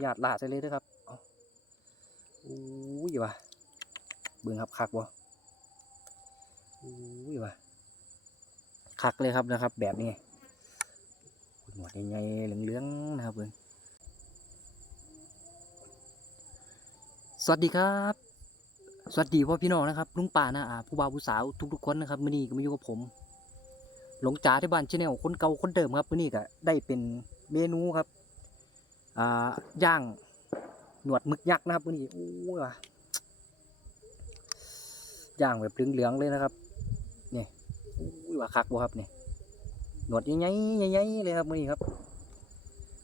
หยาดลาดใส่เลยด้อครับเอาอู้ยว่ะเบิ่งครับคักบ่อู้ยว่ะคักเลยครับนะครับ แบบนี้หนวดใหญ่ๆเหลืองๆนะครับเบิ่งสวัสดีครับ สวัสดีพ่อพี่น้องนะครับลุงป่านะอาผู้บ่าวผู้สาวทุกๆคนนะครับมื้อนี้ก็มาอยู่กับผม หลงจ๋าที่บ้านชาแนลคนเก่าคนเดิมครับมื้อนี้ก็ได้เป็นเมนูครับ ย่างหนวดมึกยักษ์นะครับมื้อนี้โอ้ยว่ะย่างแบบเหลืองๆเลยนะครับนี่โอ้ยว่าคักบ่ครับนี่หนวดใหญ่ๆใหญ่ๆเลยครับมื้อนี้ครับ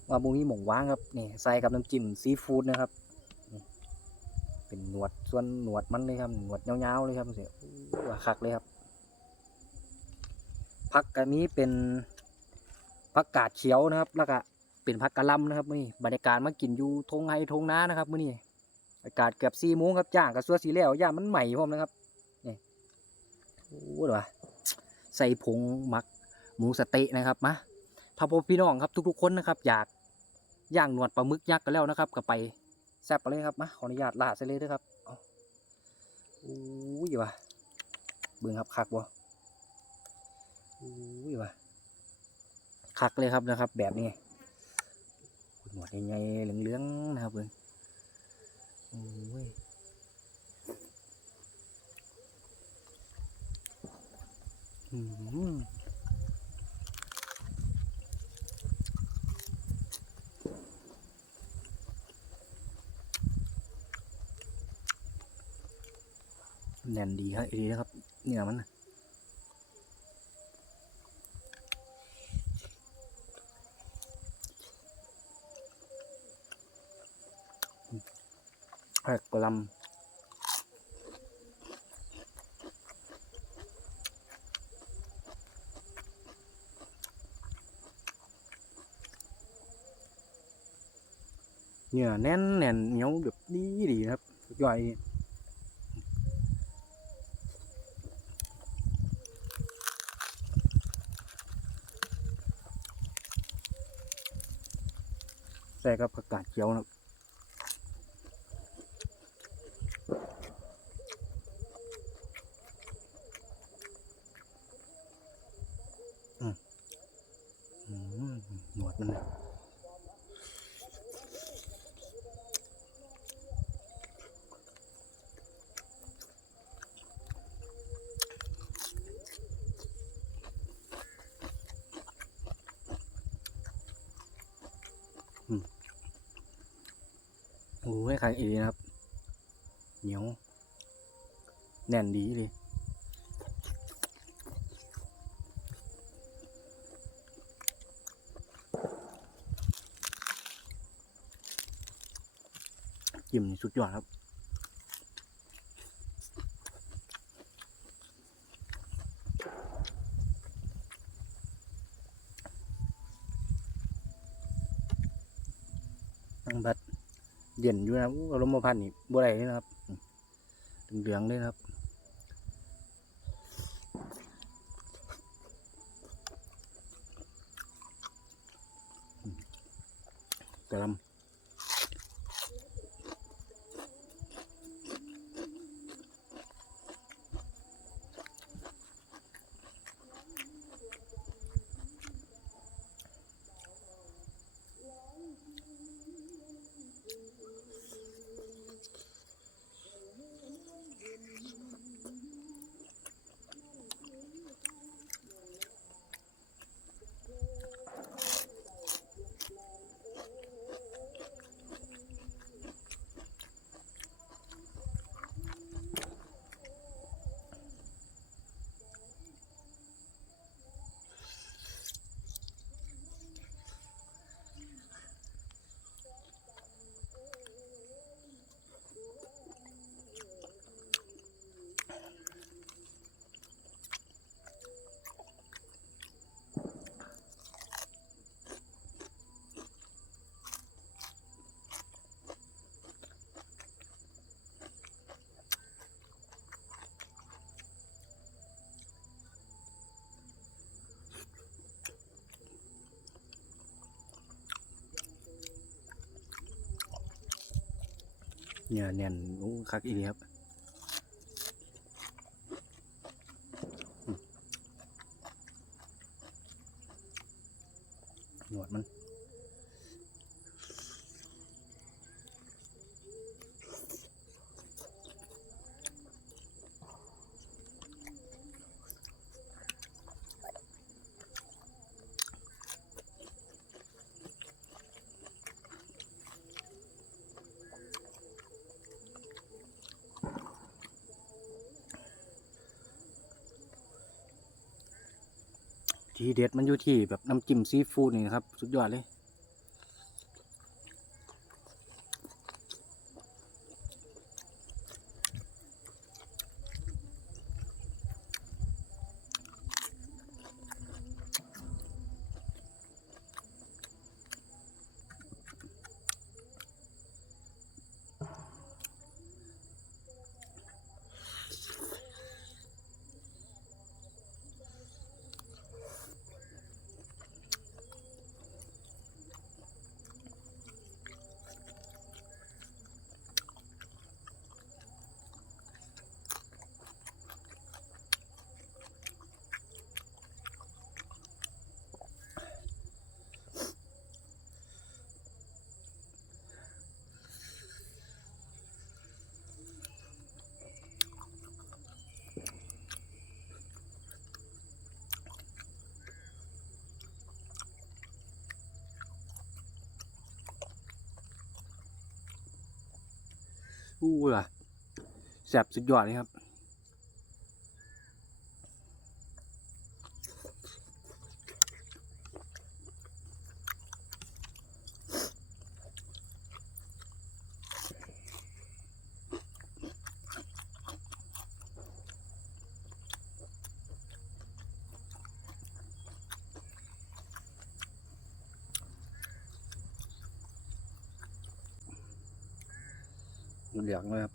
ว่าบ่มีหม่งว่างครับนี่ใส่กับน้ำจิ้มซีฟู้ดนะครับเป็นหนวดส่วนหนวดมันเลยครับหนวดยาวๆเลยครับเสิโอ้ยว่าคักเลยครับผักกันนี้เป็นผักกาดเขียวนะครับแล้วก็ เป็นผักกะลำนะครับมื้อนี้บรรยากาศมากินอยู่ทงไฮทงน้านะครับมื้อนี้อากาศเกือบสี่โมงครับจ้างกับซัวสีแล้วย่างมันใหม่พร้อมนะครับนี่โอ้โหดูว่าใส่ผงหมักหมูสเต๊ะนะครับมาถ้าพบพี่น้องครับทุกๆคนนะครับ อยากย่างหนวดปลาหมึกยักษ์กันแล้วนะครับก็ไปแซ่บไปเลยครับมาขออนุญาตลาดใส่เลยด้วยครับอาโอ้ยว่ะเบิ่งครับคักบ่อุ้ยว่ะคักเลยครับนะครับ แบบนี้ หนวดใหญ่ๆเหลืองๆนะครับเพื่อนโอ้ยอืมแน่นดีครับดีนะครับ เนี่ยมันนะ แอกกลำเนี่ยแน่นแน่นเหนียวแบบดีดีครับสุดยใส่กับผักกาดเขียวนะครับ อืมหนวดมันน่ะอืมโอ้ยใครอีนะครับ เหนียว แน่นดีเลยจิ้มนี่สุดยอดครับนังบัด เย็นอยู่นะอู้อารมณ์พันนี่บ่ได้เลยนะครับเหลืองเลยนะครับ กระลำ เนี่ยเนียนโอ้คักอีกครับหนวดมัน ทีเด็ดมันอยู่ที่แบบน้ำจิ้มซีฟู้ดนี่นะครับ สุดยอดเลย อู้ล่ะแสบสุดยอดเลยครับ เหลืองเลยครับ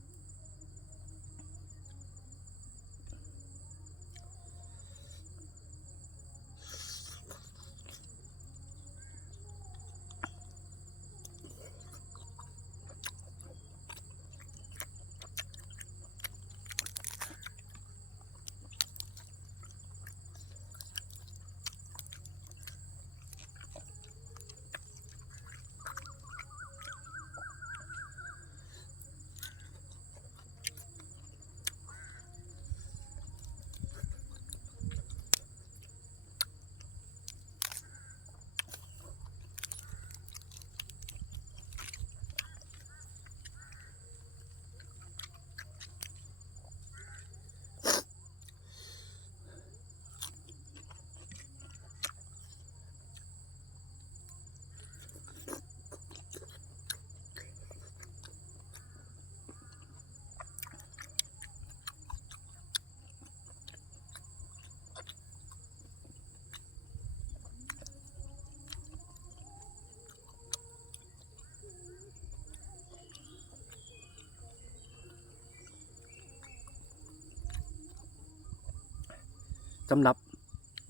สำหรับ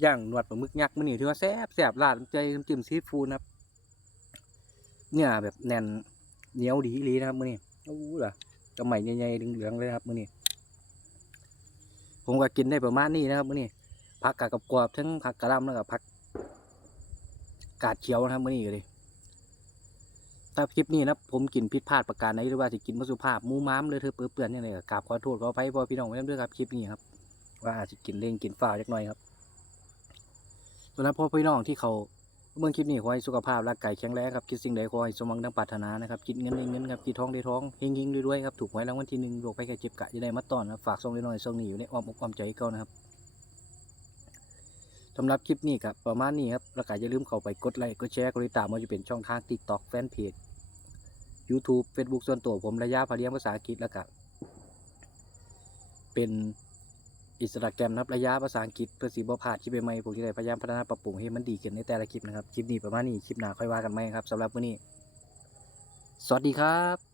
ย่างหนวดปลาหมึกยักษ์มันนี่ถือว่าแซ่บแซ่บราดใจน้ำจิ้มซีฟู้ดนะครับ เนี่ยแบบแน่นเหนียวดีลีนะครับมือนี้โอ้ล่ะกระไหม่ใหญ่ๆเหลืองๆเลยครับมือนี้ผมก็กินได้ประมาณนี้นะครับมือนี้ผักกาดกับกรอบทั้งผักกระหลำแล้วก็ผักกาดเขียวนะครับมือนี้เลยถ้าคลิปนี้นะผมกินผิดพลาดประการใดหรือว่าสิกินมัสุภาพมูม้ามเลยเธอเปื้อนเปื้อนๆยังไงก็กราบขอโทษขออภัยพ่อพี่น้องไว้ด้วยครับคลิปนี้ครับ ว่าอาจจะกินเล่งกินฝ้าเล็กน้อยครับสำหรับพ่อพี่น้องที่เขาเมื่อคลิปนี้ขอให้สุขภาพร่างกายแข็งแรงครับคิดสิ่งใดขอให้สมหวังดังปรารถนานะครับคิดเงินได้เงินครับคิดทองได้ทองเฮงเฮงๆรวยๆครับถูกหวยรางวัลที่หนึ่งโรคภัยแค่เจ็บกะจะได้มาต้อนครับฝากส่งเล็กน้อยส่งนี้อยู่ในอ้อมอกอ้อมใจเก่านะครับสำหรับคลิปนี้ครับประมาณนี้ครับแล้วก็อย่าลืมเข้าไปกดไลค์กดแชร์กดติดตามว่าจะเป็นช่องทาง TikTok แฟนเพจ YouTube Facebook ส่วนตัวผมระยะพาเลี้ยงภาษาอังกฤษแล้วก็เป็น อินสตาแกรมนับระยะภาษาอังกฤษเพื่อสีบพลาดคลิปใหม่ๆผมจะได้พยายามพัฒนาปรับปรุงให้มันดีขึ้นในแต่ละคลิปนะครับ คลิปนี้ประมาณนี้ คลิปหน้าค่อยว่ากันไหมครับสำหรับวันนี้ สวัสดีครับ